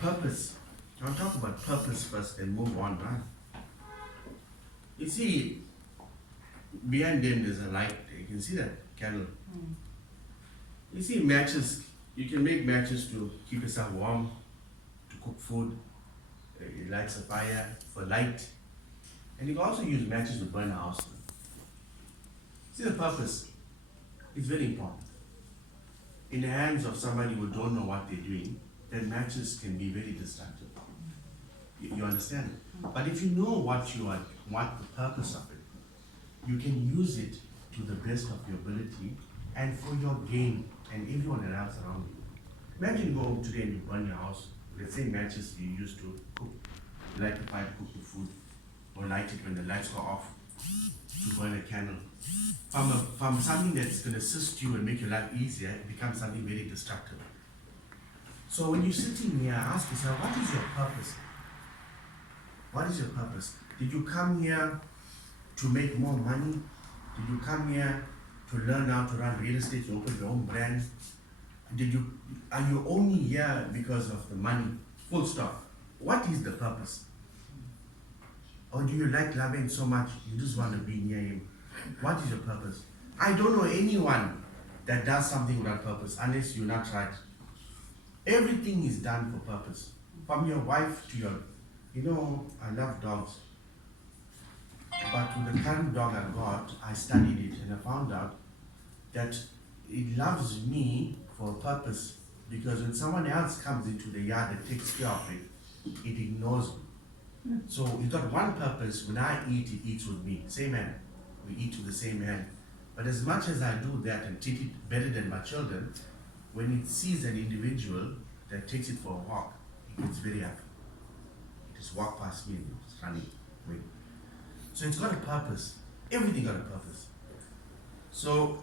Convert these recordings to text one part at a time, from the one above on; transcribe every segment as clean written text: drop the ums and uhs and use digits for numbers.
Purpose. I'll talk about purpose first and move on, right? You see, behind them there's a light. You can see that candle. You see matches. You can make matches to keep yourself warm, to cook food. It lights a fire for light. And you can also use matches to burn a house. See the purpose. It's very important. In the hands of somebody who don't know what they're doing, then matches can be very destructive. You understand? But if you know what you are, what the purpose of it, you can use it to the best of your ability and for your gain and everyone else around you. Imagine you go home today and you burn your house with the same matches you used to cook. You light the fire to cook the food, or light it when the lights go off to burn a candle. From something that's going to assist you and make your life easier, it becomes something very destructive. So when you're sitting here, ask yourself, what is your purpose? What is your purpose? Did you come here to make more money? Did you come here to learn how to run real estate, to open your own brand? Are you only here because of the money? Full stop. What is the purpose? Or do you like Laven so much, you just want to be near him? What is your purpose? I don't know anyone that does something without purpose, unless you're not right. Everything is done for purpose. From your wife to your, I love dogs. But with the current dog I got, I studied it and I found out that it loves me for a purpose. Because when someone else comes into the yard and takes care of it, it ignores me. So it got one purpose. When I eat, it eats with me. Same hand. We eat with the same hand. But as much as I do that and treat it better than my children, when it sees an individual that takes it for a walk, it gets very happy. It just walks past me and it's running away. So it's got a purpose. Everything got a purpose. So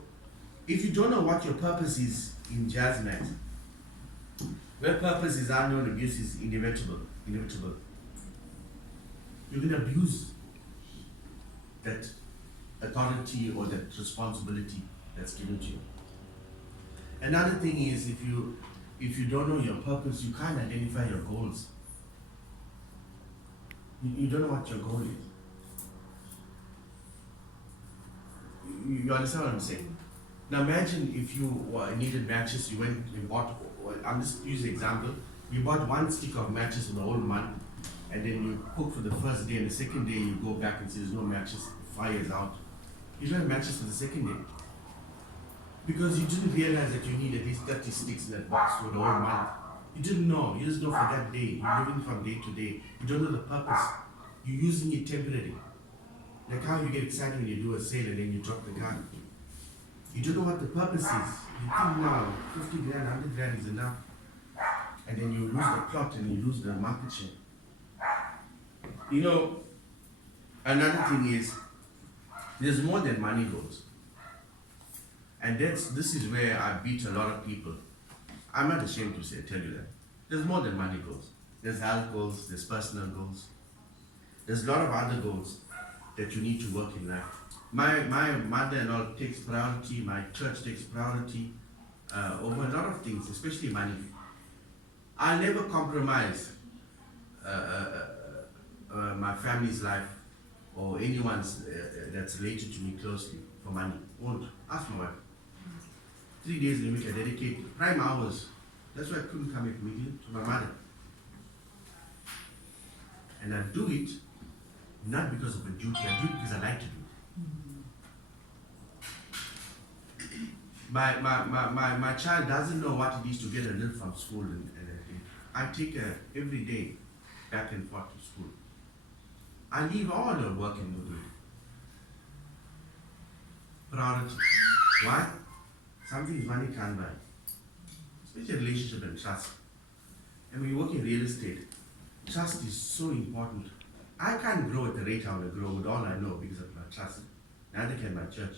if you don't know what your purpose is in Jazmax, where purpose is unknown, abuse is inevitable. You can abuse that authority or that responsibility that's given to you. Another thing is, if you don't know your purpose, you can't identify your goals. You don't know what your goal is. You understand what I'm saying? Now imagine if you needed matches, you went and bought, I'm just using an example, you bought one stick of matches for the whole month, and then you cook for the first day, and the second day you go back and say there's no matches, fire's out. You don't have matches for the second day. Because you didn't realize that you need at least 30 sticks in that box for the whole month. You didn't know, you just know for that day. You're living from day to day. You don't know the purpose. You're using it temporarily. Like how you get excited when you do a sale and then you drop the gun. You don't know what the purpose is. You think now 50 grand, 100 grand is enough. And then you lose the plot and you lose the market share. Another thing is, there's more than money goals. And this is where I beat a lot of people. I'm not ashamed to tell you that. There's more than money goals. There's health goals, there's personal goals. There's a lot of other goals that you need to work in life. My mother-in-law takes priority, my church takes priority over a lot of things, especially money. I'll never compromise my family's life or anyone's that's related to me closely for money. Won't. Ask my wife. 3 days in a week I dedicate prime hours. That's why I couldn't come here immediately to my mother. And I do it not because of a duty, I do it because I like to do it. My child doesn't know what it is to get a lift from school and I take her every day back and forth to school. I leave all her work and go do it. Priority. Why? Something money can't buy. Especially relationship and trust. And when you work in real estate, trust is so important. I can't grow at the rate I want to grow with all I know because of my trust. Neither can my church.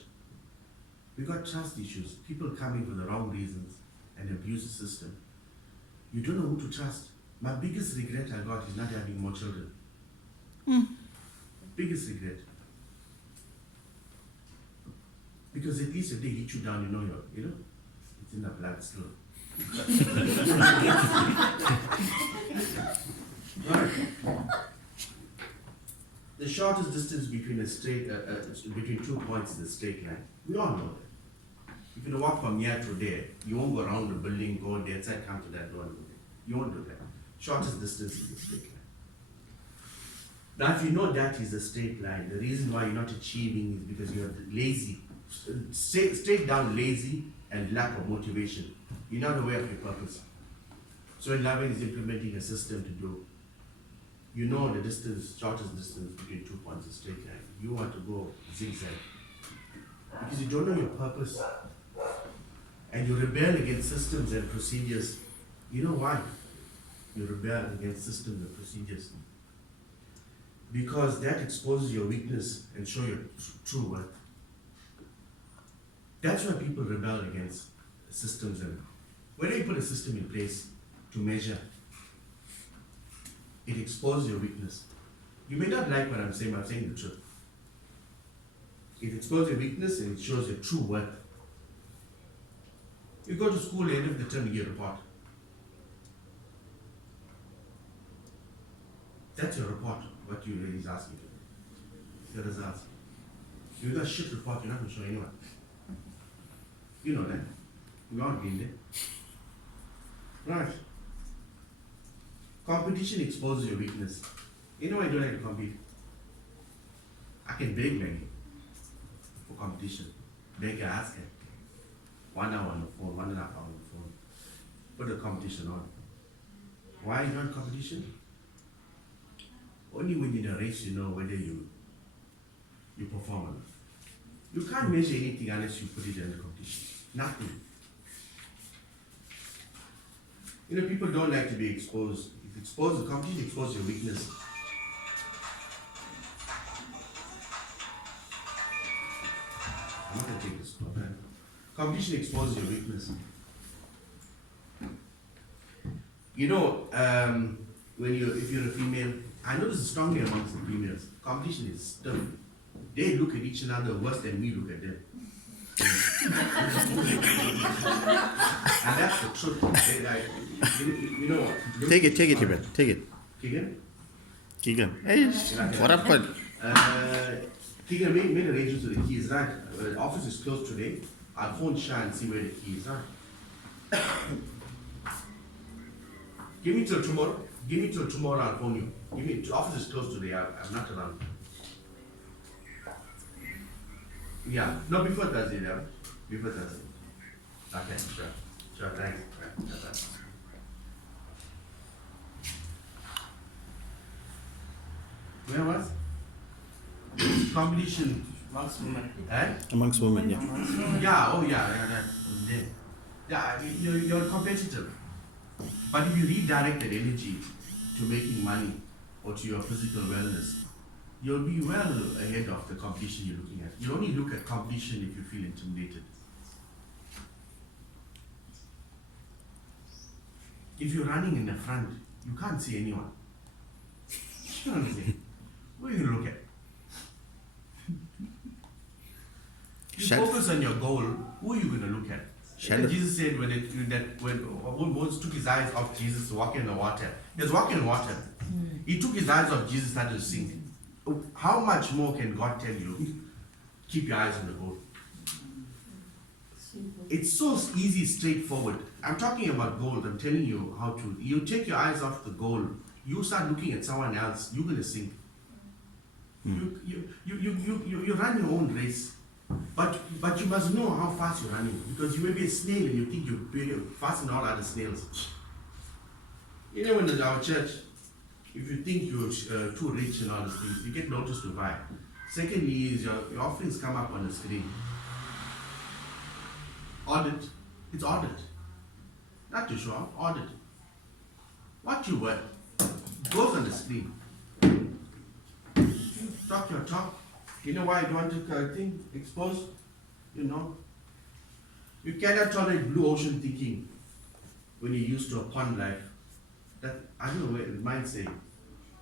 We got trust issues. People coming for the wrong reasons and abuse the system. You don't know who to trust. My biggest regret I got is not having more children. Biggest regret. Because at least if they hit you down, it's in the blood still. shortest distance between between 2 points is a straight line. We all know that. If you walk from here to there, you won't go around the building, go there, side, come to that door. You won't do that. Shortest distance is a straight line. Now, if you know that is a straight line, the reason why you're not achieving is because you're lazy, straight down lazy and lack of motivation. You're not aware of your purpose. So when Laven is implementing a system to do, you know the distance, shortest distance between 2 points is straight line. You want to go zigzag. Because you don't know your purpose. And you rebel against systems and procedures. You know why? You rebel against systems and procedures. Because that exposes your weakness and show your true worth. That's why people rebel against systems. And when you put a system in place to measure, it exposes your weakness. You may not like what I'm saying, but I'm saying the truth. It exposes your weakness and it shows your true worth. You go to school, at the end of the term, you get a report. That's your report, what you really is asking. Your results. If you got a shit report, you're not going to show anyone. You know that. We all been there. Right. Competition exposes your weakness. You know I don't like to compete. I can beg Maggie for competition. Beg her, ask her. 1 hour on the phone, 1.5 hours on the phone. Put the competition on. Why not competition? Only when you're in a race you know whether you perform or not. You can't measure anything unless you put it in the competition. Nothing. You know, people don't like to be exposed. If the competition exposes your weakness. I'm not going to take this one, man. Competition exposes your weakness. You know, if you're a female, I know this is strongly amongst the females. Competition is stiff. They look at each other worse than we look at them. And that's the truth. You know what? Take it, Yuben. Take it. Keegan? Hey, what happened? Keegan made arrangements with the keys, right? The office is closed today. I'll phone Shah and see where the keys are. Give me till tomorrow. I'll phone you. The office is closed today. I'm not around. Yeah. No, before Thursday, yeah. Before Thursday. Okay, sure, thanks. Right, bye. Where was? Competition. Amongst women. Eh? Amongst women, yeah. Yeah, you're competitive. But if you redirect that energy to making money or to your physical wellness, you'll be well ahead of the competition you're looking at. You only look at competition if you feel intimidated. If you're running in the front, you can't see anyone. You can't see. Who are you going to look at? You focus on your goal, who are you going to look at? Jesus said when Moses took his eyes off Jesus to walk in the water, he was walking in water. He took his eyes off Jesus, started to sink. How much more can God tell you? Keep your eyes on the goal. It's so easy, straightforward. I'm talking about gold. I'm telling you how to. You take your eyes off the goal. You start looking at someone else. You're gonna sink. You run your own race, but you must know how fast you're running, because you may be a snail and you think you're faster than all other snails. You know, in our church, if you think you're too rich and all these things, you get noticed to buy. Secondly, is your offerings come up on the screen. Audit. It's audit. Not to show off, audit. What you worth goes on the screen. Talk your talk. You know why I don't want to expose? You know. You cannot tolerate blue ocean thinking when you're used to a pond life. That I don't know where mine say.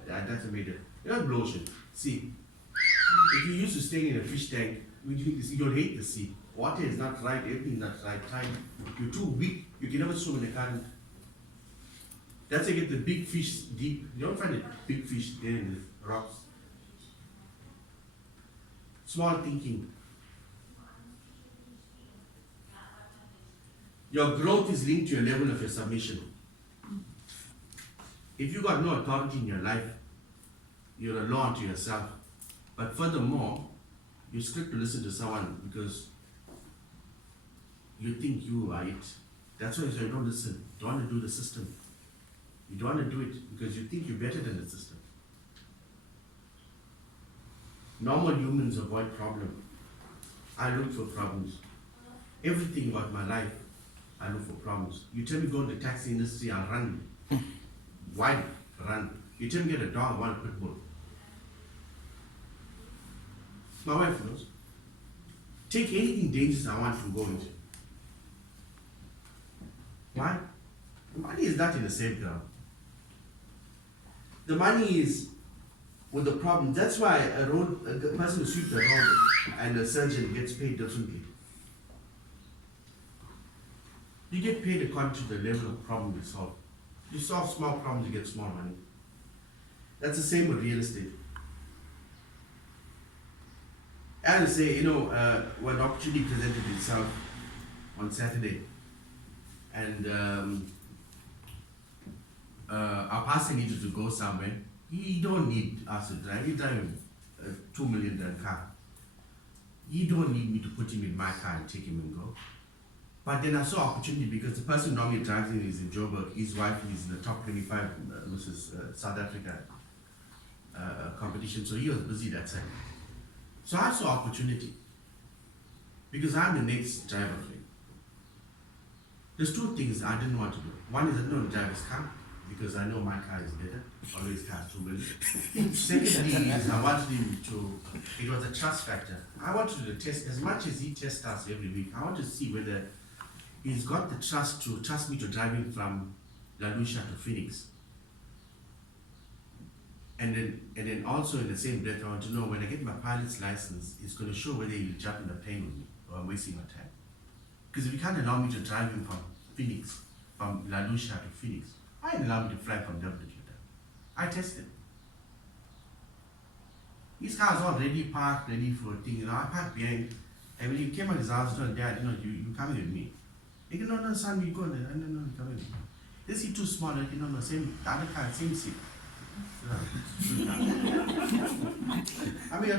That's a major. You're not blue ocean. See, if you're used to staying in a fish tank, you'll hate the sea. Water is not right, everything is not right. Time. You're too weak. You can never swim in the current. That's why you get the big fish deep. You don't find the big fish there in the rocks. Small thinking. Your growth is linked to your level of your submission. If you got no authority in your life, you're a law unto yourself. But furthermore, you're script to listen to someone because you think you are it. That's why you don't listen. You don't want to do the system. You don't want to do it because you think you're better than the system. Normal humans avoid problems. I look for problems. Everything about my life, I look for problems. You tell me go in the taxi industry, I'll run. Why run? You tell me get a dog, I want a pit bull. My wife knows. Take anything dangerous I want from going to. Why? The money is not in the same ground. The money is with the problem. That's why a person who sweeps the road and a surgeon gets paid differently. You get paid according to the level of problem you solve. You solve small problems, you get small money. That's the same with real estate. I would say, when opportunity presented itself on Saturday, and our pastor needed to go somewhere. He don't need us to drive. He drive a $2 million car. He don't need me to put him in my car and take him and go. But then I saw opportunity because the person normally drives in is in Joburg. His wife is in the top 25 Mrs. South Africa competition. So he was busy that time. So I saw opportunity because I'm the next driver for him. There's two things I didn't want to do. One is I didn't want to drive his car because I know my car is better. Although his car is $2 million. Secondly, is I wanted him to. It was a trust factor. I wanted to test as much as he tests us every week. I want to see whether he's got the trust to trust me to drive him from La Lucia to Phoenix. And then also in the same breath, I want to know when I get my pilot's license, it's going to show whether he'll jump in the plane with me or I'm wasting my time. Because if you can't allow me to drive him from Phoenix, from La Lucia to Phoenix, I didn't allow me to fly from Dublin to Cape Town. I tested. His car was all ready, parked, ready for a thing. I parked behind. And when he came at his house, he told Dad, you coming with me. He said, no, son, you go there. No, you coming with me. Is he too small? No, same, the other car, same seat. I mean,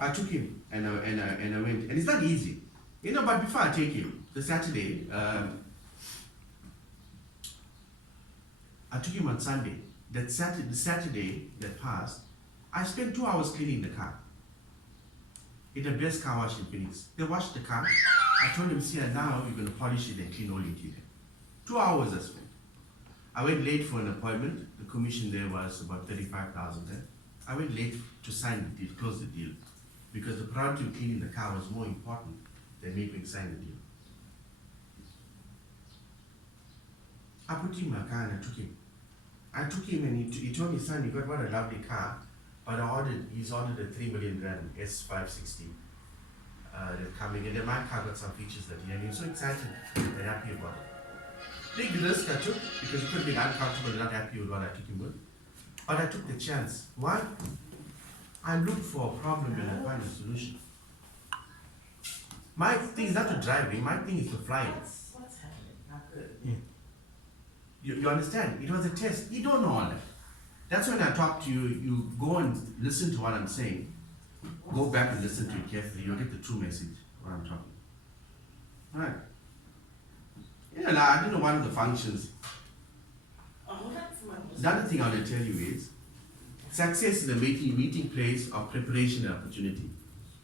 I took him and I went, and it's not easy, but before I take him, the Saturday, I took him on Sunday. The Saturday that passed, I spent 2 hours cleaning the car. It's the best car wash in Phoenix. They washed the car. I told him, see, now you're going to polish it and clean all interior. 2 hours I spent. I went late for an appointment. The commission there was about 35,000 then. I went late to sign the deal, close the deal, because the priority of cleaning the car was more important than making me sign the deal. I put him in my car and I took him and he told me, son, you got what a lovely car, but he's ordered a 3 million rand S560 that's coming, and then my car got some features that he had. He was so excited and happy about it. Big risk I took because he could have been uncomfortable and not happy with what I took him with. But I took the chance. Why? I looked for a problem and I find a solution. My thing is not to drive him, my thing is to fly him. What's happening? Not good. Yeah. You understand? It was a test. You don't know all that. That's when I talk to you, you go and listen to what I'm saying. Go back and listen to it carefully. You'll get the true message, what I'm talking. Alright. I didn't know one of the functions. Oh, that's my The other thing I want to tell you is, success is a meeting place of preparation and opportunity.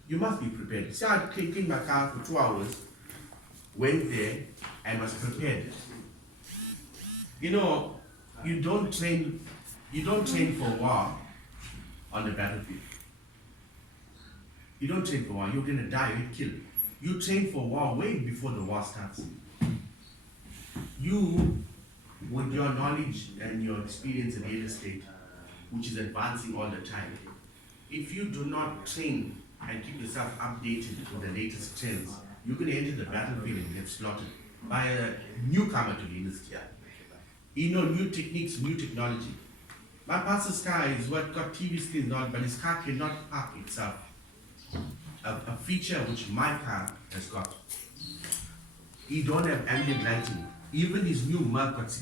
You must be prepared. See, I cleaned my car for 2 hours, went there, and was prepared. You don't train for war on the battlefield. You don't train for war. You're gonna die, you're killed. You train for war way before the war starts. You, with your knowledge and your experience in real estate, which is advancing all the time, if you do not train and keep yourself updated with the latest trends, you're going to enter the battlefield and get slaughtered by a newcomer to the industry. New techniques, new technology. My pastor's car is what got TV screens on, but his car cannot park itself. A feature which my car has got. He don't have ambient lighting. Even his new Merc got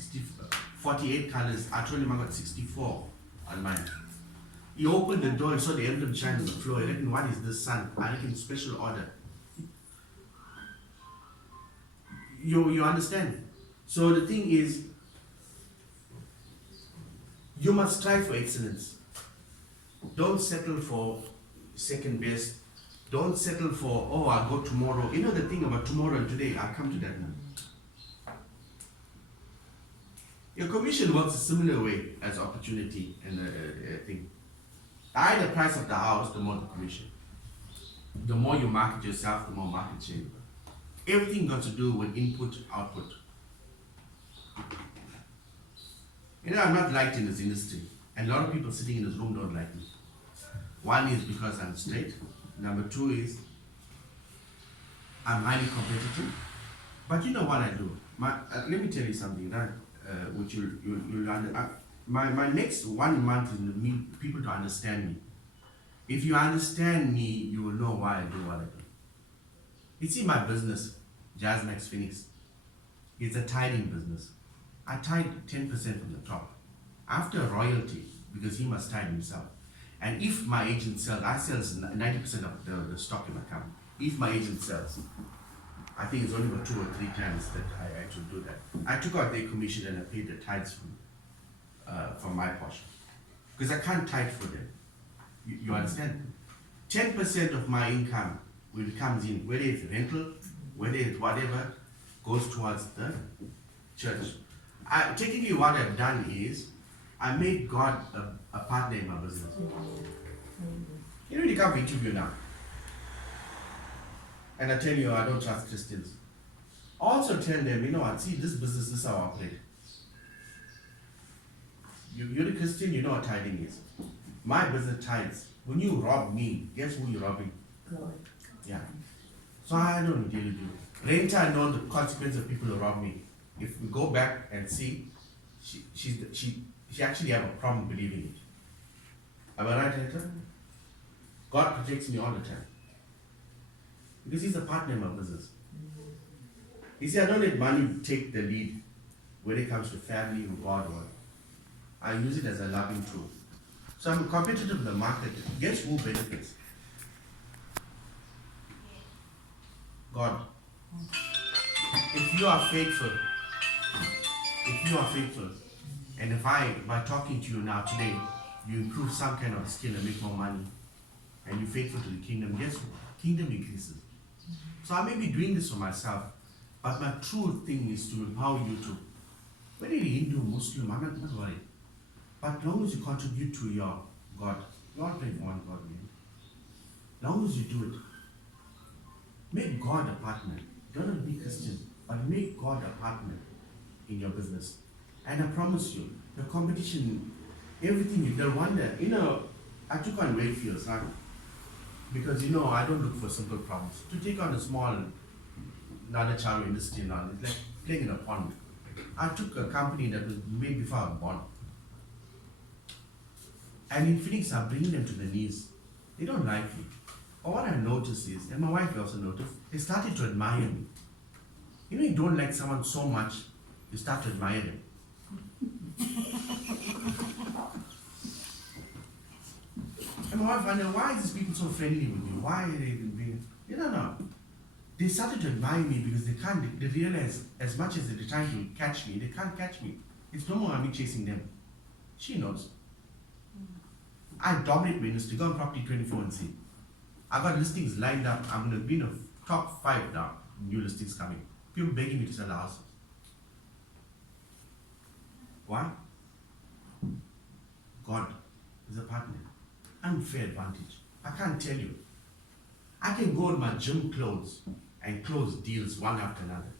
48 colors. I told him I got 64 on mine. He opened the door and saw the emblem shine on the floor. He reckon, what is this, son? I reckon special order. You understand? So the thing is, you must strive for excellence. Don't settle for second best. Don't settle for, oh, I'll go tomorrow. You know the thing about tomorrow and today, I'll come to that now. Your commission works a similar way as opportunity and thing. The higher the price of the house, the more the commission. The more you market yourself, the more market share. Everything got to do with input, output. You know, I'm not liked in this industry, and a lot of people sitting in this room don't like me. One is because I'm straight. Number two is I'm highly competitive. But you know what I do? Let me tell you something, right? Which you'll understand. My next 1 month is need people to understand me. If you understand me, you will know why I do what I do. You see, my business, Jazmax Phoenix, is a tithing business. I tithe 10% from the top. After royalty, because he must tithe himself. And if my agent sells, I sell 90% of the stock in my company. If my agent sells, I think it's only about 2 or 3 times that I actually do that. I took out their commission and I paid the tithes from my portion. Because I can't tithe for them. You understand? 10% of my income comes in, whether it's rental, whether it's whatever, goes towards the church. Technically what I've done is, I made God a partner in my business. You know, when you come for interview now, and I tell you, I don't trust Christians. Also tell them, you know what, see, this business is how I operate. You're a Christian, you know what tithing is. My business tithes. When you rob me, guess who you're robbing? God. Yeah. So I don't deal with you. Renta, I know the consequence of people who rob me. If we go back and see, she actually have a problem believing it. Am I right, Renta? God protects me all the time. Because he's a partner in my business. You see, I don't let money take the lead when it comes to family or God or I use it as a loving tool. So I'm competitive in the market. Guess who benefits? God. If you are faithful, and if by talking to you now today, you improve some kind of skill and make more money, and you're faithful to the kingdom, guess what? Kingdom increases. So I may be doing this for myself, but my true thing is to empower you to, whether you're Hindu, Muslim, I'm not worried. But as long as you contribute to your God, you all pray for one God, man. As long as you do it, make God a partner. Don't be Christian, but make God a partner in your business. And I promise you, the competition, everything, they'll wonder. You know, I took on Wakefields, right? Because, you know, I don't look for simple problems. To take on a small, Nanacharu industry and all, it's like playing in a pond. I took a company that was made before I was born. And in Phoenix, I'm bringing them to the knees. They don't like me. But what I noticed is, and my wife also noticed, they started to admire me. You know, you don't like someone so much, you start to admire them. And my wife wondered, why is these people so friendly with you? Why are they being, you don't know. They started to admire me because they realize as much as they're trying to catch me, they can't catch me. It's no more me chasing them. She knows. I dominate my industry. Go on Property 24 and see. I've got listings lined up. I'm going to be in the top 5 now. New listings coming. People begging me to sell the houses. Why? God is a partner. Unfair advantage. I can't tell you. I can go in my gym clothes and close deals one after another.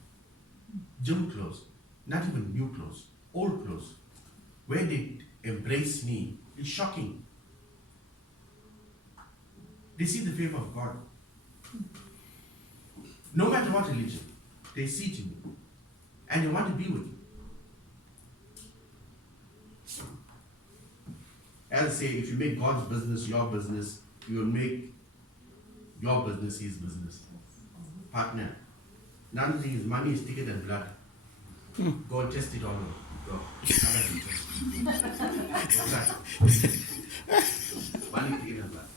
Gym clothes, not even new clothes, old clothes. Where they embrace me, it's shocking. They see the favor of God. No matter what religion, they see it in me. And they want to be with me. as I say, if you make God's business your business, you will make your business his business. Partner. None of things, money is thicker than blood. Go and test it all over. Go. That's right. Money thicker than blood.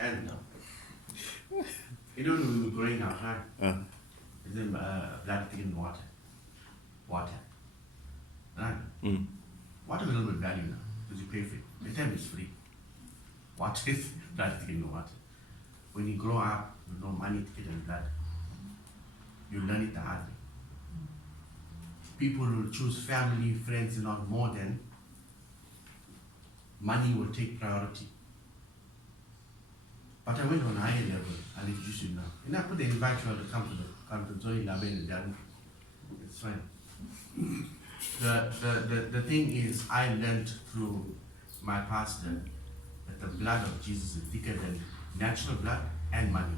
And you know when we were growing up, right? Then blood thicker than water. Water. Right? Water has a little bit value now, because you pay for it. The time is free. Water is blood thicker than water. When you grow up with no money thicker than blood, you learn it the hard way. People will choose family, friends, and not more than money will take priority. But I went on a higher level, I'll introduce you now. And I put the invite you all to come to the conference, only Laven Pillay. It's fine. The thing is, I learned through my pastor that the blood of Jesus is thicker than natural blood and money.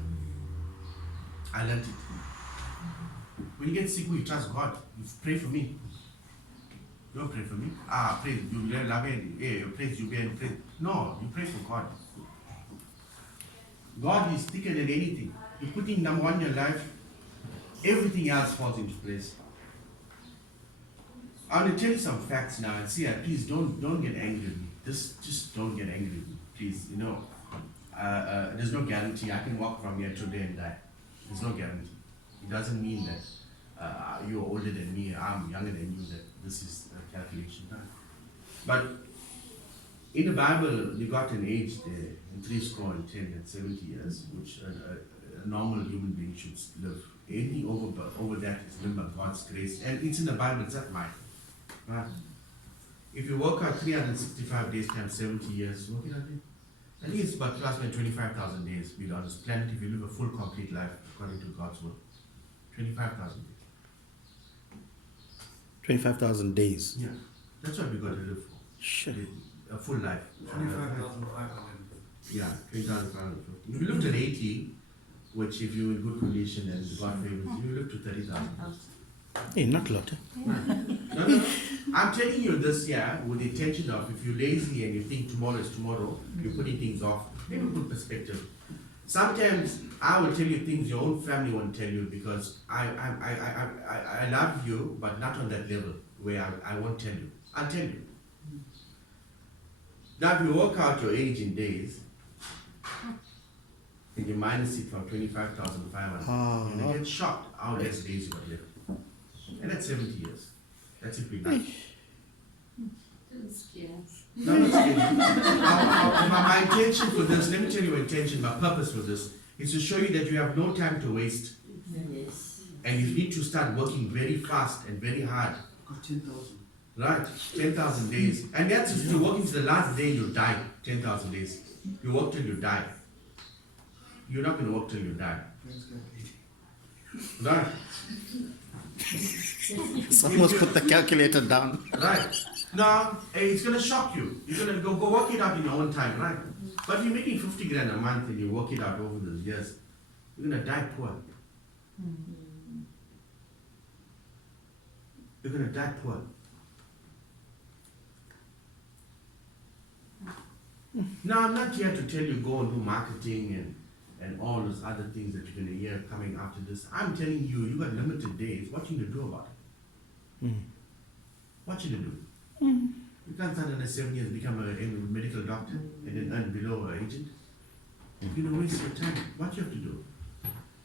I learned it. When you get sick, you trust God. You pray for me. You don't pray for me. Praise you, praise Yuben, praise. No, you pray for God. God is thicker than anything. You put him number one in your life, everything else falls into place. I want to tell you some facts now and see, please don't get angry with me. Just don't get angry with me, please. You know, there's no guarantee. I can walk from here today and die. There's no guarantee. It doesn't mean that you're older than me, I'm younger than you, that this is a calculation. But in the Bible, you got an age there, in 70 and 70 years, which a normal human being should live. Anything over that is lived by God's grace. And it's in the Bible, it's not mine. Right? If you work out 365 days times 70 years, work it out. I think it's about plus 25,000 days, be honest. Planet, if you live a full, complete life according to God's word. 25,000 days. 25,000 days. Yeah. That's what we got to live for. Shit. A full life. 25,500. Yeah, 20,550. If you lived at 80, which if you're in good condition and God favors you, you live to 30,000. Hey, not a lot. No. I'm telling you this, with the intention of if you're lazy and you think tomorrow is tomorrow, you're putting things off. Maybe good perspective. Sometimes I will tell you things your own family won't tell you because I love you, but not on that level where I won't tell you. I'll tell you. Now, if you work out your age in days, and you minus it from 25,500, you're going to get shocked how less days you got left. And that's 70 years. That's if we like. No, not scary. My intention for this, let me tell you my intention, my purpose for this, is to show you that you have no time to waste. Yes. And you need to start working very fast and very hard. Got 10,000. Right, 10,000 days. And that's if you work into the last day you die, 10,000 days. You work till you die. You're not going to work till you die. Right. Someone's put the calculator down. Right. Now, it's going to shock you. You're going to go work it out in your own time, right? But if you're making 50 grand a month and you work it out over the years, you're going to die poor. You're going to die poor. Now, I'm not here to tell you go and do marketing and all those other things that you're going to hear coming after this. I'm telling you, you got limited days. What you going to do about it? What you going to do? You can't start in 7 years, become a medical doctor and then earn below an agent. You're going to waste your time. What you have to do?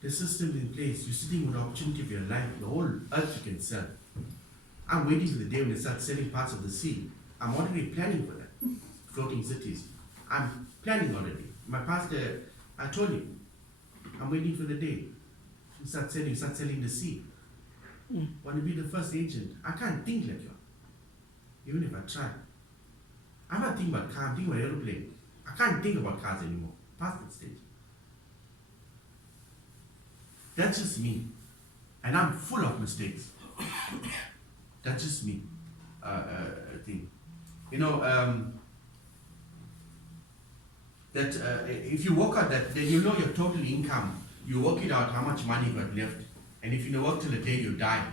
The system in place. You're sitting with the opportunity of your life. The whole earth you can sell. I'm waiting for the day when they start selling parts of the sea. I'm already planning for that. Floating cities. I'm planning already. My pastor, I told him, I'm waiting for the day. You start selling the sea. Want to be the first agent. I can't think like you. Even if I try. I'm not thinking about car, I'm thinking about aeroplane. I can't think about cars anymore. Past that stage. That's just me. And I'm full of mistakes. That's just me. Thing. You know, that if you work out that, then you know your total income. You work it out how much money you got left. And if you work till the day you die,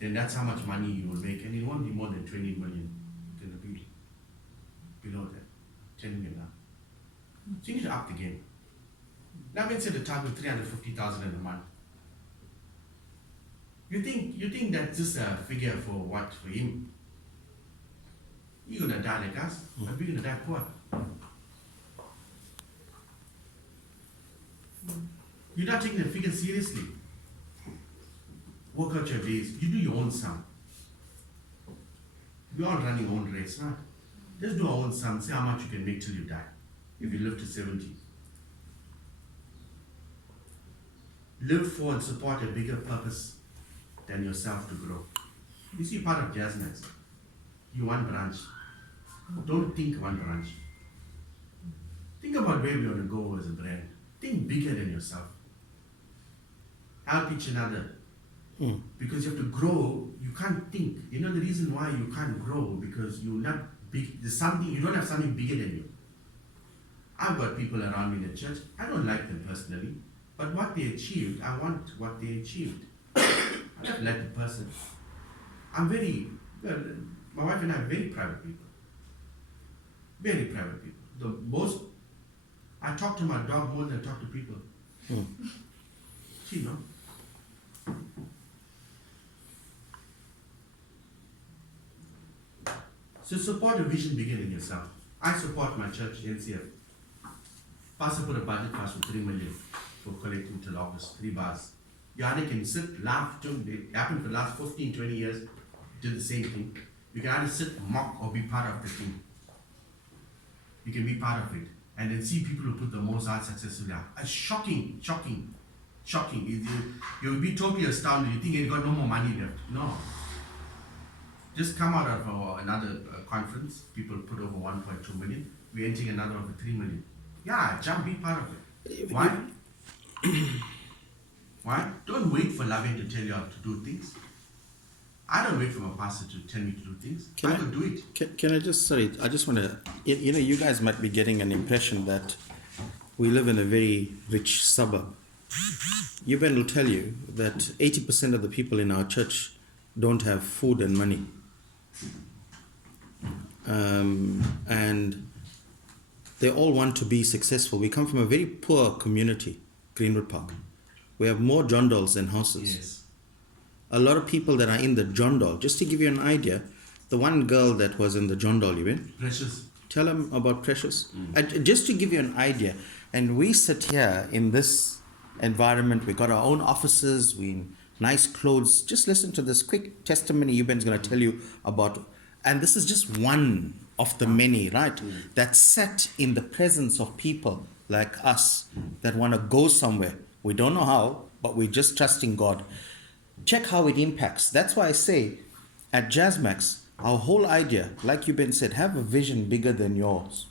then that's how much money you will make. And it won't be more than 20 million. It's gonna be below that. 10 million now. So you need to up the game. Laven said the target 350,000 in a month. You think that's just a figure for what for him? You're gonna die like us, but we're gonna die poor. You're not taking the figure seriously. Work out your days. You do your own sum. We're all running our own race, right? Just do our own sum. See how much you can make till you die. If you live to 70. Live for and support a bigger purpose than yourself to grow. You see, part of Jazmax, you one branch. Don't think one branch. Think about where we want to go as a brand. Think bigger than yourself. Help each another. Because you have to grow, you can't think. You know the reason why you can't grow because you're not big. There's something you don't have something bigger than you. I've got people around me in the church. I don't like them personally, but what they achieved, I want what they achieved. I don't like the person. I'm very well. My wife and I are very private people. Very private people. The most I talk to my dog more than I talk to people. She know. So support a vision bigger than yourself. I support my church, NCF. Pastor put a budget for us for 3 million for collecting till August, 3 bars. You can sit, laugh, it happened for the last 15, 20 years, did the same thing. You can either sit, mock, or be part of the thing. You can be part of it. And then see people who put the most hard successfully out. It's shocking. You'll be totally astounded. You think you've got no more money left. No. Just come out of another conference. People put over 1.2 million. We're entering another over 3 million. Yeah, jump, be part of it. Why? Why? Don't wait for Laven to tell you how to do things. I don't wait for my pastor to tell me to do things. I could do it. Can I just, sorry, I just want to, you guys might be getting an impression that we live in a very rich suburb. Yuben will tell you that 80% of the people in our church don't have food and money. And they all want to be successful. We come from a very poor community, Greenwood Park. We have more jondals than houses. Yes. A lot of people that are in the jondal, just to give you an idea, the one girl that was in the jondal, Precious. Tell them about Precious. Just to give you an idea, and we sit here in this environment, we got our own offices, we in nice clothes. Just listen to this quick testimony Yuben's going to tell you about, and this is just one of the many, right? That sat in the presence of people like us that want to go somewhere. We don't know how, but we're just trusting God. Check how it impacts. That's why I say at Jazmax, our whole idea, like Yuben said, have a vision bigger than yours.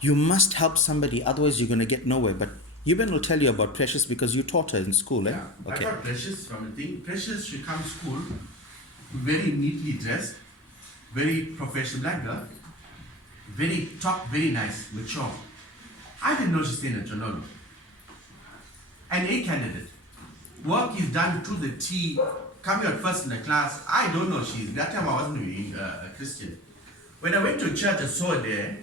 You must help somebody, otherwise you're going to get nowhere. But Yuben will tell you about Precious because you taught her in school, eh? Yeah, okay. I got Precious from the thing. Precious, she comes to school, very neatly dressed, very professional, black girl, very top, very nice, mature. I didn't know she stayed in a journal. An A candidate. Work is done to the T, coming out first in the class. I don't know that time I wasn't really a Christian. When I went to church, I saw her there.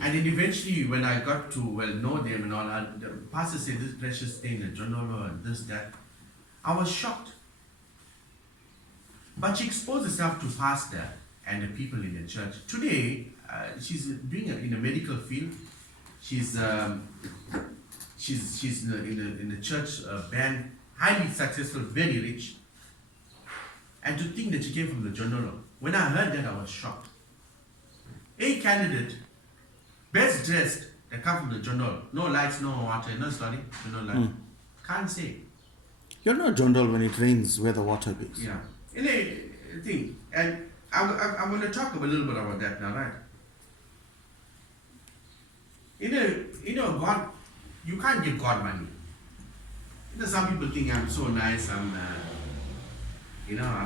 And then eventually, when I got to know them and all, the pastor said, this Precious thing, a journal and this, that. I was shocked. But she exposed herself to pastor and the people in the church. Today, she's doing it in the medical field. She's in the church band, highly successful, very rich. And to think that she came from the journal, when I heard that, I was shocked. A candidate, best dressed, that come from the journal, no lights, no water, no study, no light. Can't say. You're not jondal when it rains where the water is. Yeah. In a thing, and I'm going to talk a little bit about that now, right? God, you can't give God money. Some people think I'm so nice, I'm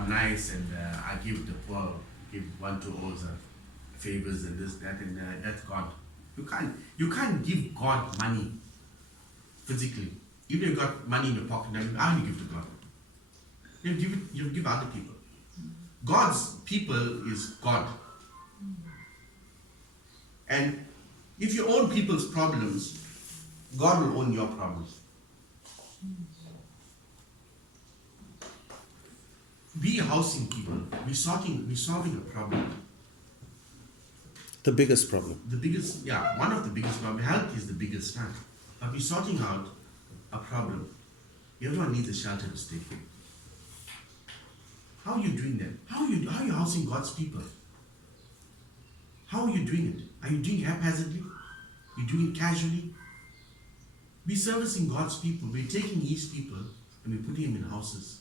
nice and I give the poor, give 1 to all favors and this, that, and that's God. You can't give God money physically. Even if you've got money in your pocket, how do you give to God? You give other people. God's people is God. And if you own people's problems, God will own your problems. We housing people, we're solving a problem. The biggest problem. The biggest, yeah, one of the biggest problems. Health is the biggest one. But we're sorting out a problem. Everyone needs a shelter to stay. How are you doing that? How are you housing God's people? How are you doing it? Are you doing it haphazardly? You're doing it casually? We're servicing God's people. We're taking His people and we're putting them in houses.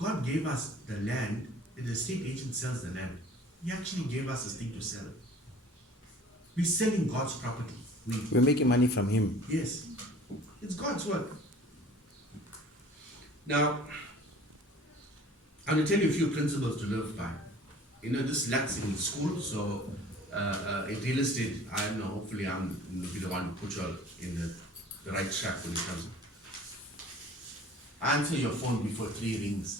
God gave us the land, and the estate agent sells the land. He actually gave us this thing to sell. We're selling God's property. We're making money from him. Yes, it's God's work. Now, I'm going to tell you a few principles to live by. You know, this lacks in school, so in real estate, I don't know, hopefully I'm going to be the one to put you all in the right track when it comes. Answer your phone before 3 rings.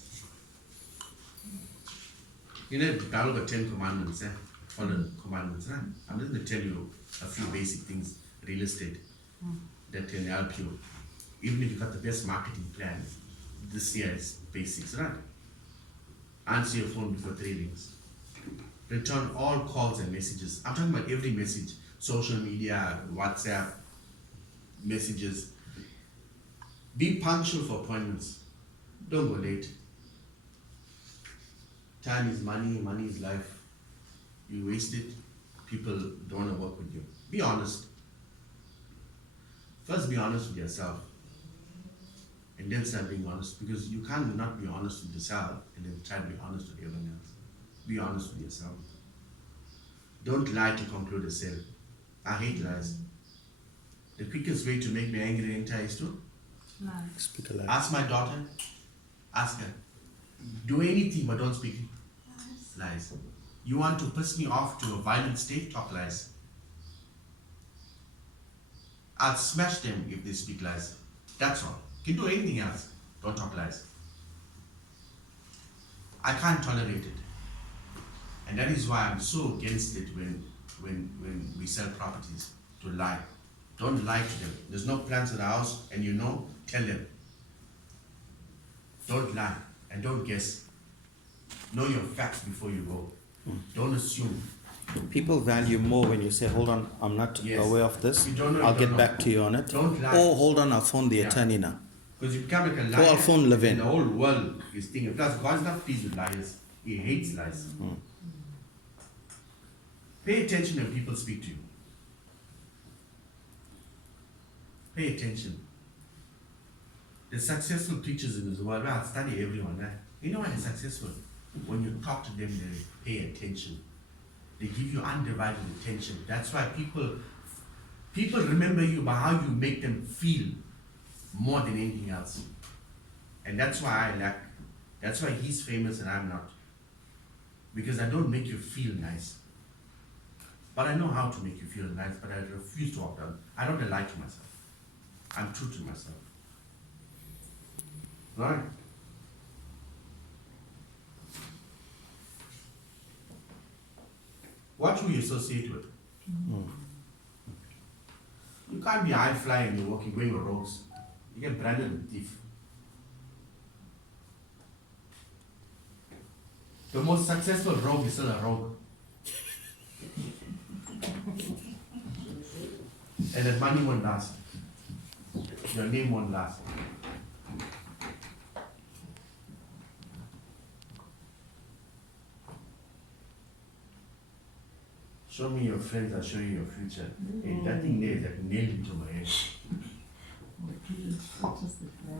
You know, the Bible got 10 commandments, follow the commandments. I'm just going to tell you a few basic things, real estate, that can help you. Even if you've got the best marketing plan, this year is basics, right? Answer your phone before 3 rings. Return all calls and messages. I'm talking about every message, social media, WhatsApp, messages. Be punctual for appointments. Don't go late. Time is money, money is life. You waste it, people don't want to work with you. Be honest. First be honest with yourself. And then start being honest, because you can't not be honest with yourself and then try to be honest with everyone else. Be honest with yourself. Don't lie to conclude a sale. I hate lies. The quickest way to make me angry and is to Speak a lie. ask my daughter, ask her, do anything but don't speak lies. You want to piss me off to a violent state, talk lies. I'll smash them if they speak lies. That's all. You can do anything else, don't talk lies. I can't tolerate it. And that is why I'm so against it when we sell properties, to lie. Don't lie to them. There's no plans at the house and you know, tell them. Don't lie and don't guess. Know your facts before you go. Don't assume. People value more when you say, hold on, I'm not Yes. aware of this. You don't know, I'll you get don't back know. to you on it. Don't lie. Or hold on, I'll phone the Yeah. attorney now. Because you become like a Or liar. I'll phone Laven. And the whole world is thinking. Plus, God's not pleased with liars. He hates lies. Pay attention when people speak to you. Pay attention. The successful preachers in this world, well, study everyone, right? You know why they're successful? When you talk to them, they pay attention. They give you undivided attention. That's why people remember you by how you make them feel more than anything else. And that's why I lack. That's why he's famous and I'm not. Because I don't make you feel nice. But I know how to make you feel nice, but I refuse to walk down. I don't lie to myself. I'm true to myself. Right? Watch who you associate with. You can't be high flying and you're walking, going on roads. You get branded with thief. The most successful rogue is still a rogue. And that money won't last. Your name won't last. Show me your friends, I'll show you your future. Hey, that thing there is like nailed into my head.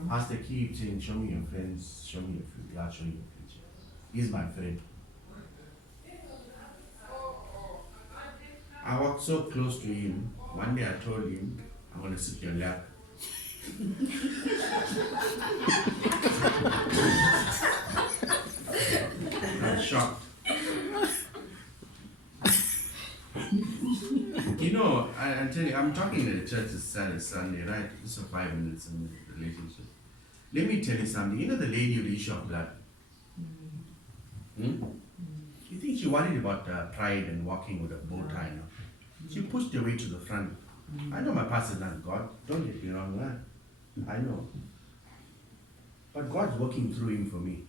Pastor keep saying, show me your friends, show me your future, I'll show you your future. He's my friend. I walked so close to him. One day I told him, I'm going to sit in your lap. I was shocked. You know, I tell you, I'm talking in the church this Sunday, right? Just for 5 minutes in the relationship. Let me tell you something. You know the lady with the issue of blood? You You think she worried about pride and walking with a bow tie? No? She pushed her way to the front. I know my pastor's not God. Don't get me wrong, man. I know. But God's working through him for me.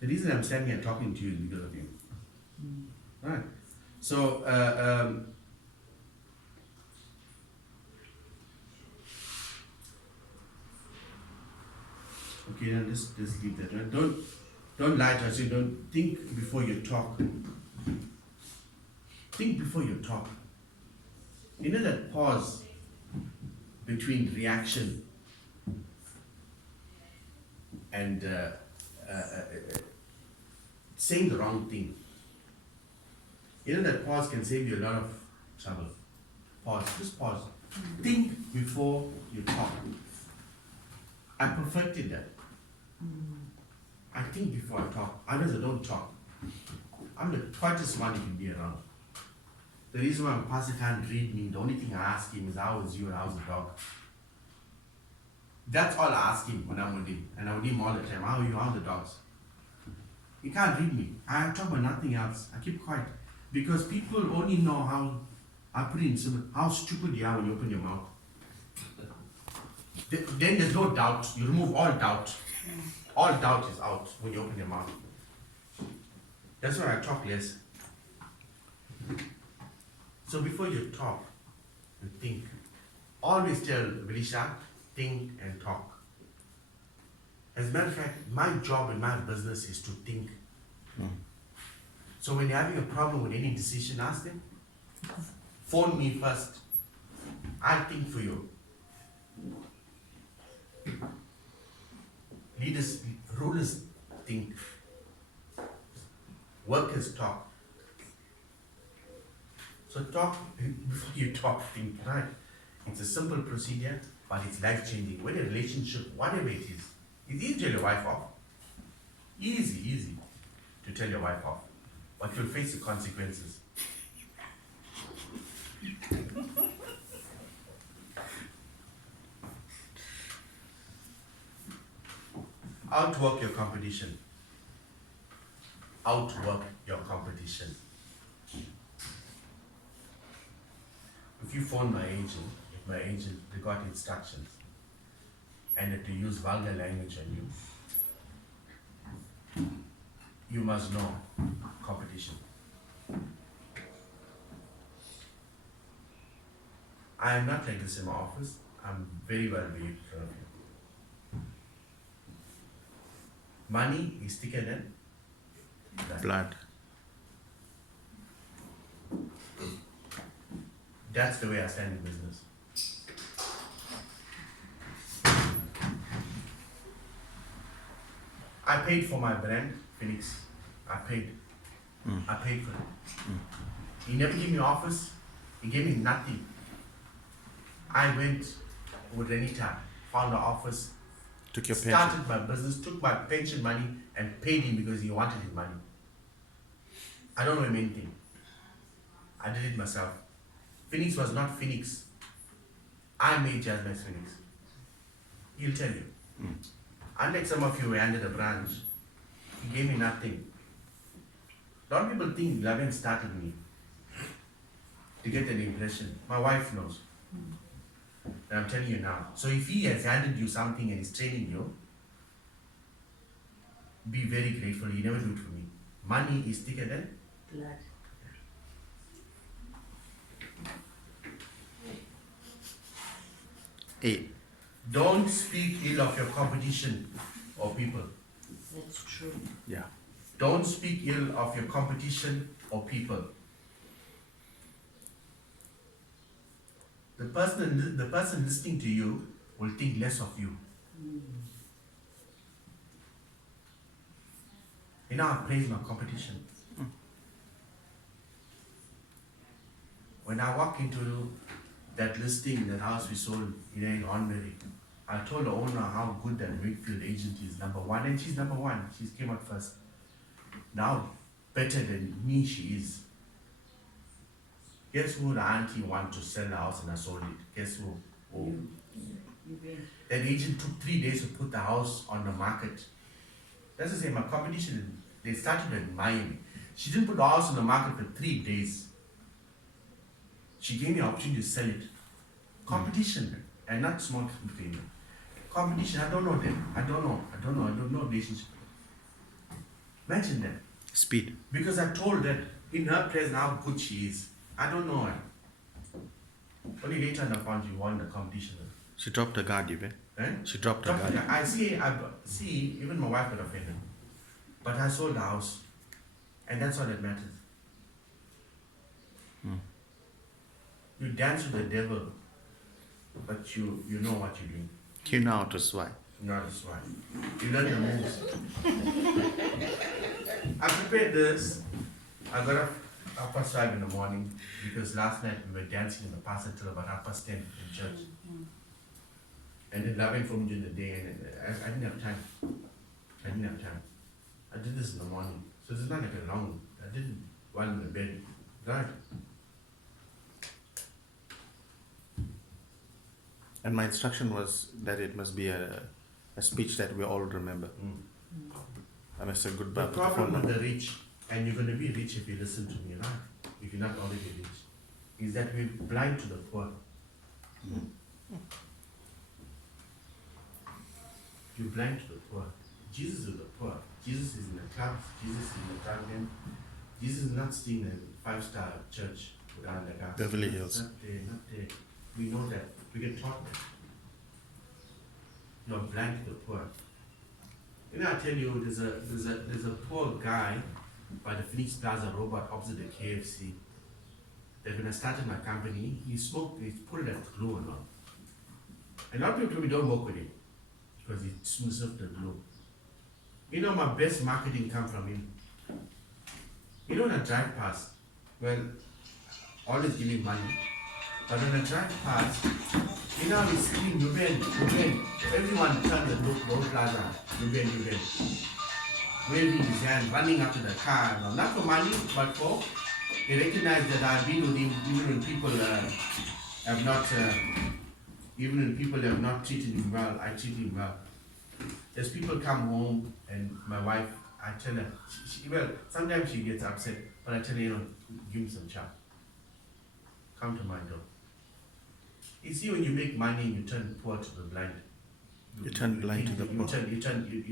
The reason I'm standing here talking to you is because of him. Right. So, okay, then just leave that. Right? Don't lie to us. You don't think before you talk. Think before you talk. You know that pause between reaction and saying the wrong thing. You know that pause can save you a lot of trouble. Pause, just pause. Think before you talk. I perfected that. I think before I talk. Others I don't talk. I'm the quietest one you can be around. The reason why my pastor can't read me, the only thing I ask him is how is you and how's the dog. That's all I ask him when I'm with him. And I'm with him all the time. How are you? How are the dogs? He can't read me. I talk about nothing else. I keep quiet. Because people only know how, I put it in simple, how stupid you are when you open your mouth. Then there's no doubt. You remove all doubt. All doubt is out when you open your mouth. That's why I talk less. So before you talk, you think. Always tell Belisha, think and talk. As a matter of fact, my job in my business is to think. So when you're having a problem with any decision, ask them. Phone me first. I'll think for you. Leaders, rulers think. Workers talk. So talk before you talk, think, right? It's a simple procedure, but it's life-changing. Whether a relationship, whatever it is, it's easy to tell your wife off. Easy to tell your wife off. But you'll face the consequences. Outwork your competition. Outwork your competition. If you phone my agent, if my agent they got instructions and that to use vulgar language on you, you must know competition. I am not like this in my office. I'm very well behaved in front of you. Money is thicker than Blood. That's the way I stand in business. I paid for my brand, Phoenix. I paid for it. He never gave me office. He gave me nothing. I went with Renita, found an office, Took your pension. started my business, took my pension money and paid him because he wanted his money. I don't know him anything. I did it myself. Phoenix was not Phoenix. I made Jazmax Phoenix. He'll tell you. Unlike some of you who handed a branch, he gave me nothing. A lot of people think Laven started me to get an impression. My wife knows. And I'm telling you now. So if he has handed you something and is training you, be very grateful. He never do it for me. Money is thicker than Blood. Eight. don't speak ill of your competition or people. That's true. Yeah. Don't speak ill of your competition or people. The person listening to you will think less of you. You know, I praise my competition. When I walk into that listing, that house we sold in Hornbury, I told the owner how good that Wakefield agent is, number one, and she's number one. She came out first. Now, better than me she is. Guess who the auntie wanted to sell the house and I sold it? Guess who? Oh. Yuben. That agent took 3 days to put the house on the market. That's the same, my competition, They started admiring me. She didn't put the house on the market for 3 days. She gave me an opportunity to sell it. Competition, and not small competition. Competition, I don't know them. I don't know relationship. Imagine that. Speed. Because I told that in her presence how good she is. I don't know her. Only later on I found she won the competition. She dropped her guard, Yuben. Eh? She dropped her guard. I see, even my wife got offended. But I sold the house. And that's all that matters. You dance with the devil, but you know what you're doing. You know how to swipe. Not a swine. You learn the moves. I prepared this. I got up 5:30 in the morning because last night we were dancing in the pastor till about 10:30 in church. And then Laven for me during the day, and I didn't have time. I did this in the morning. So it's not like a long, I did it while in the bed. Right. And my instruction was that it must be a speech that we all remember. I must say goodbye. The problem with the rich, and you're going to be rich if you listen to me, right? If you're not already rich, is that we're blind to the poor. You're blind to the poor. Jesus is the poor. Jesus is in the clubs. Jesus is in the garden. Jesus is not staying in a 5-star church without the gas. Beverly Hills. Not there. We know that. We get taught that. You're blind to the poor. You know, I tell you, there's a poor guy by the Phoenix Plaza robot opposite the KFC. That when I started my company, he put it as glue and all. And a lot of people told me don't work with him because he smooths up the glue. You know, my best marketing come from him. You know, when I drive past, well, always give me money. But when I drive past, you know, he scream, Yuben. Everyone turns and look, Road Plaza, Yuben. Waving his hand, running up to the car. No, not for money, but for, they recognize that I've been with him even when people have not treated him well, I treat him well. As people come home and my wife, I tell her, well, sometimes she gets upset, but I tell her, give him some chow. Come to my door. You see, when you make money, you turn poor to the blind. You turn blind to the poor. You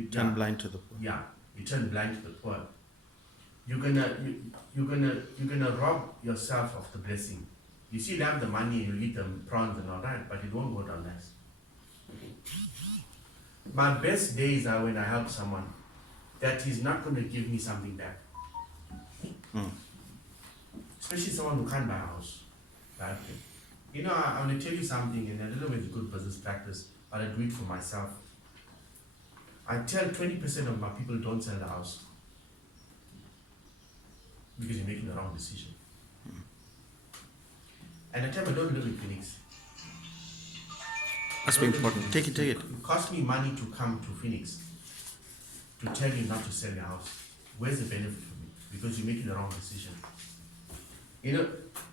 Turn blind to the poor. Yeah, you turn blind to the poor. You're gonna rob yourself of the blessing. You see, you have the money, you eat the prawns and all that, but it won't go down nice. My best days are when I help someone that he's not going to give me something back. Especially someone who can't buy a house. Right? You know, I'm going to tell you something, and I don't know if it's good business practice, but I do it for myself. I tell 20% of my people don't sell the house because you're making the wrong decision. And I tell them I don't live in Phoenix. That's very important. Take it. It cost me money to come to Phoenix to tell you not to sell your house. Where's the benefit for me? Because you're making the wrong decision. You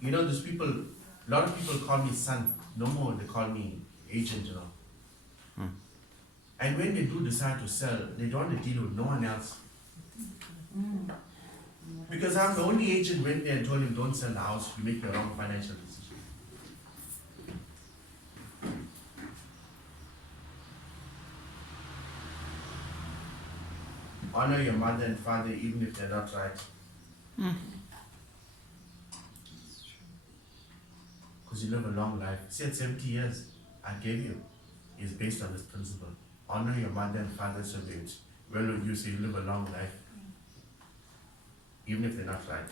know, those people, a lot of people call me son. No more, they call me agent, And when they do decide to sell, they don't want to deal with no one else. Because I'm the only agent went there and told him don't sell the house, you make the wrong financial decision. Honor your mother and father even if they're not right. Because you live a long life. See, at 70 years, I gave you, is based on this principle. Honor your mother and father so that it's well with you, so you live a long life. Even if they're not right.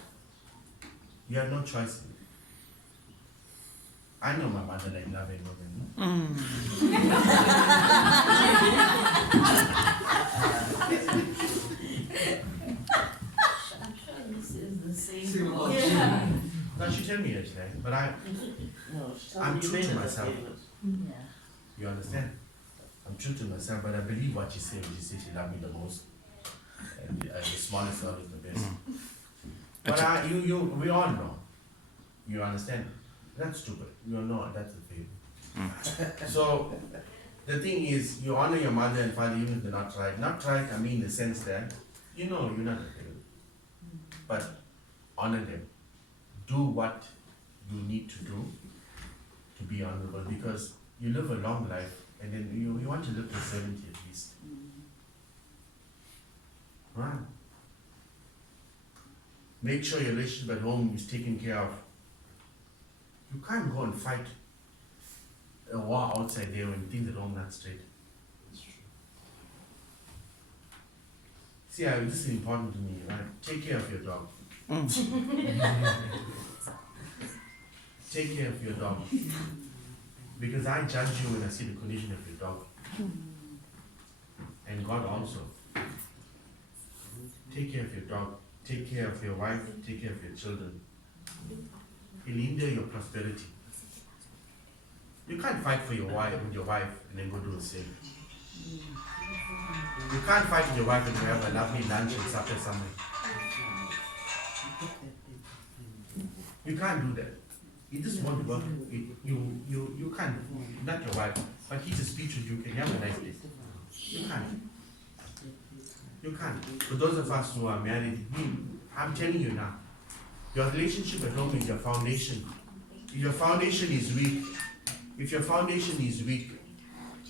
You have no choice. I know my mother like Laven more than you. I'm sure this is the same. Same one. about No, she tell me it's like, but I'm true to myself. Yeah. You understand? I'm true to myself, but I believe what she said when she said she loved me the most. And the smallest love is the best. But we all know. You understand? That's stupid. You know that's the favor. So, the thing is, you honor your mother and father even if they're not right. Not right, I mean in the sense that You know you're not a parent, but honor them. Do what you need to do to be honorable, because you live a long life and then you want to live to 70 at least. Right? Make sure your relationship at home is taken care of. You can't go and fight a war outside there when things at home not straight. See, this is important to me, right? Take care of your dog. Take care of your dog. Because I judge you when I see the condition of your dog. And God also. Take care of your dog. Take care of your wife. Take care of your children. It'll hinder your prosperity. You can't fight for your wife with your wife and then go do the same. You can't fight with your wife and you have a lovely lunch and supper somewhere. You can't do that. It just won't work. You can't. Not your wife, but he's a speech with you. Can you have a nice day? You can't. You can't. For those of us who are married, I'm telling you now, your relationship at home is your foundation. If your foundation is weak,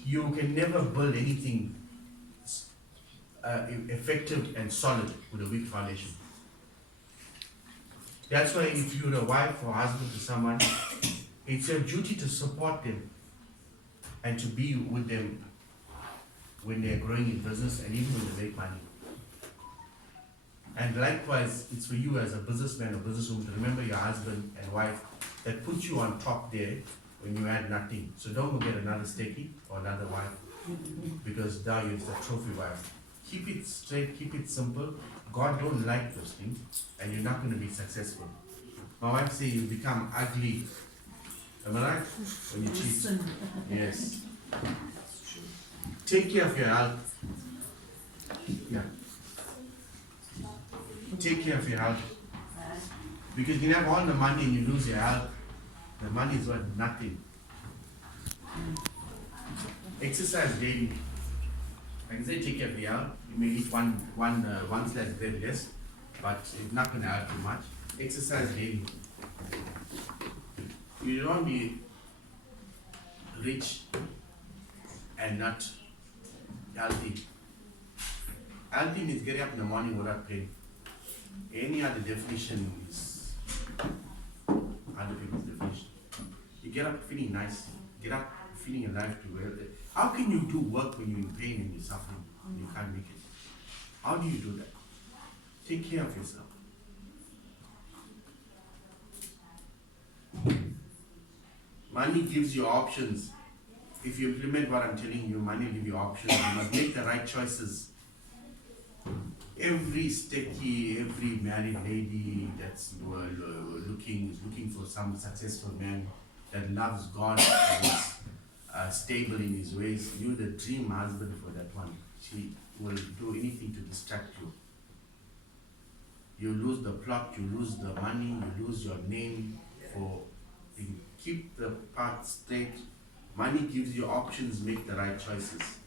you can never build anything effective and solid with a weak foundation. That's why if you're a wife or husband to someone, it's your duty to support them and to be with them when they're growing in business and even when they make money. And likewise, it's for you as a businessman or businesswoman to remember your husband and wife that put you on top there when you had nothing. So don't go get another steakie or another wife, because now you're the trophy wife. Keep it straight, keep it simple. God don't like those things, and you're not going to be successful. My wife says you become ugly. Am I right? When you cheat. Yes. Take care of your health. Yeah. Take care of your health. Because you can have all the money and you lose your health. The money is worth nothing. Exercise daily. I can say take care of your health. You may eat one slice bread less, but it's not going to help you much. Exercise daily. You don't be rich and not healthy. Healthy means getting up in the morning without pain. Any other definition is other people's definition. You get up feeling nice, get up feeling alive to wear it. How can you do work when you're in pain and you're suffering and you can't make it? How do you do that? Take care of yourself. Money gives you options. If you implement what I'm telling you, money will give you options. You must make the right choices. Every sticky, every married lady that's looking for some successful man that loves God and is stable in his ways, you're the dream husband for that one. She will do anything to distract you. You lose the plot, you lose the money, you lose your name. You keep the path straight. Money gives you options, make the right choices.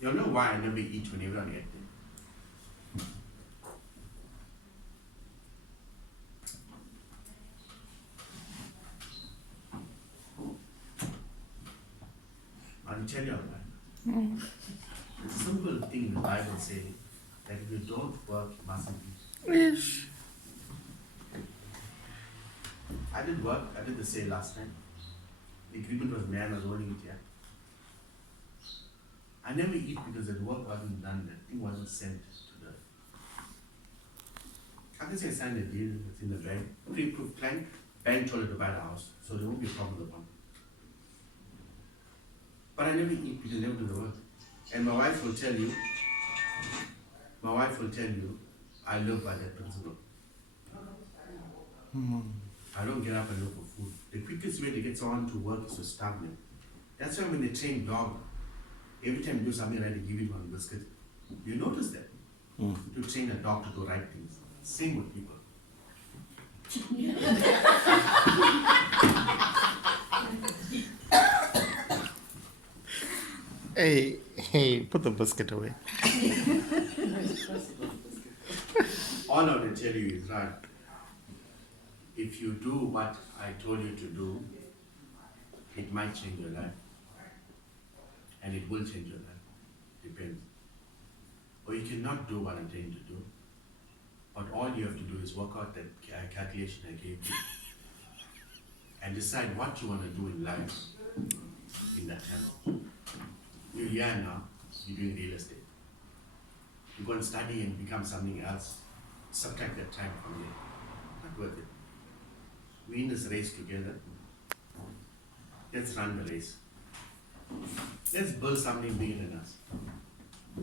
You know why I never eat when everyone ate there? I'll tell you why. The simple thing the Bible says that if you don't work, you mustn't eat. Yes. I did work, I did the sale last time. The agreement was man was holding it here. I never eat because the work wasn't done, the thing wasn't sent to the. I can say I signed a deal, it's in the bank, pre-approved client, bank told her to buy the house, so there won't be a problem with one. But I never eat because I never do the work. And my wife will tell you, I live by that principle. I don't get up and look for food. The quickest way to get someone to work is to starve them. That's why when they train dog, every time you do something right, they give it one biscuit. You notice that? To train a dog to do right things. Same with people. Hey, put the biscuit away. All I want to tell you is that if you do what I told you to do, it might change your life. And it will change your life. Depends. Or you cannot do what I'm telling you to do. But all you have to do is work out that calculation I gave you. And decide what you want to do in life in that time. You're here now, you're doing real estate. You go and study and become something else. Subtract that time from there. Not worth it. We in this race together. Let's run the race. Let's build something bigger than us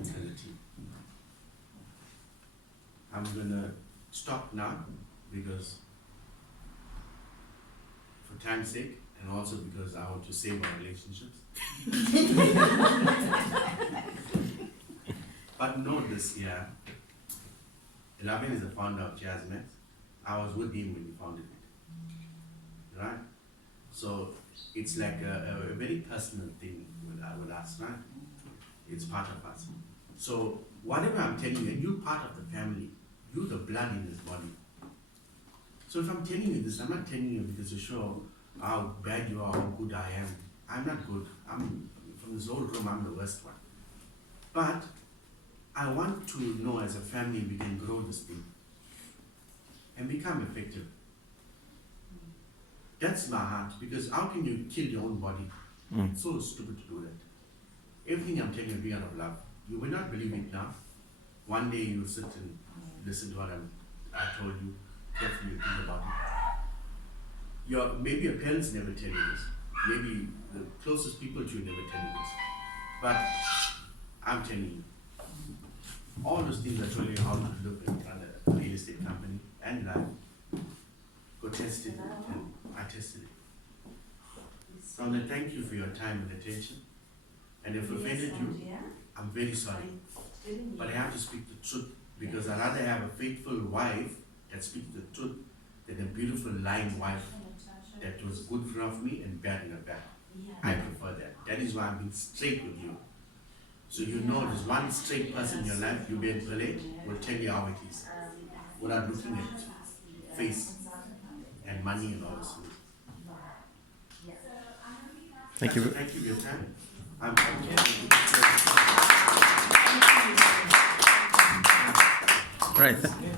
as a team. I'm gonna stop now because for time's sake and also because I want to save our relationships. But know this, yeah. Laven is the founder of Jazmax. I was with him when he founded it. Right? So it's like a very personal thing with us, right? It's part of us. So whatever I'm telling you, and you're part of the family, you're the blood in this body. So if I'm telling you this, I'm not telling you because to show how bad you are, how good I am. I'm not good. I'm from this whole room, I'm the worst one. But I want to know as a family we can grow this thing and become effective. That's my heart, because how can you kill your own body? It's so stupid to do that. Everything I'm telling you be out of love. You will not believe it now. One day you sit and listen to what I told you, carefully think about it. Maybe your parents never tell you this. Maybe the closest people to you never tell you this. But I'm telling you, all those things I told you how to look and run a real estate company and life. Go test it, and I tested it. So I want to thank you for your time and attention. And if I offended you, I'm very sorry. But I have to speak the truth, because I'd rather have a faithful wife that speaks the truth than a beautiful lying wife that was good for me and bad in her back. I prefer that. That is why I'm being straight with you. So you know there's one straight person in your life, Yuben Pillay, will tell you how it is, without looking at face and money and all those things. Thank you. Thank you for your time. Right. Thank you.